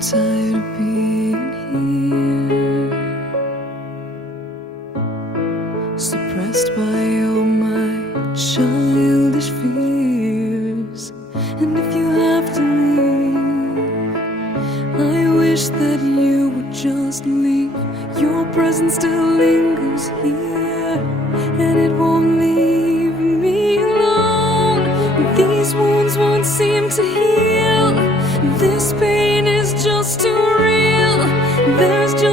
tired of being here, suppressed by all my childish fears. And if you have to leave, I wish that you would just leave. Your presence still lingers here, and it won't leave me alone. These wounds won't seem to heal. This pain is just too real. There's just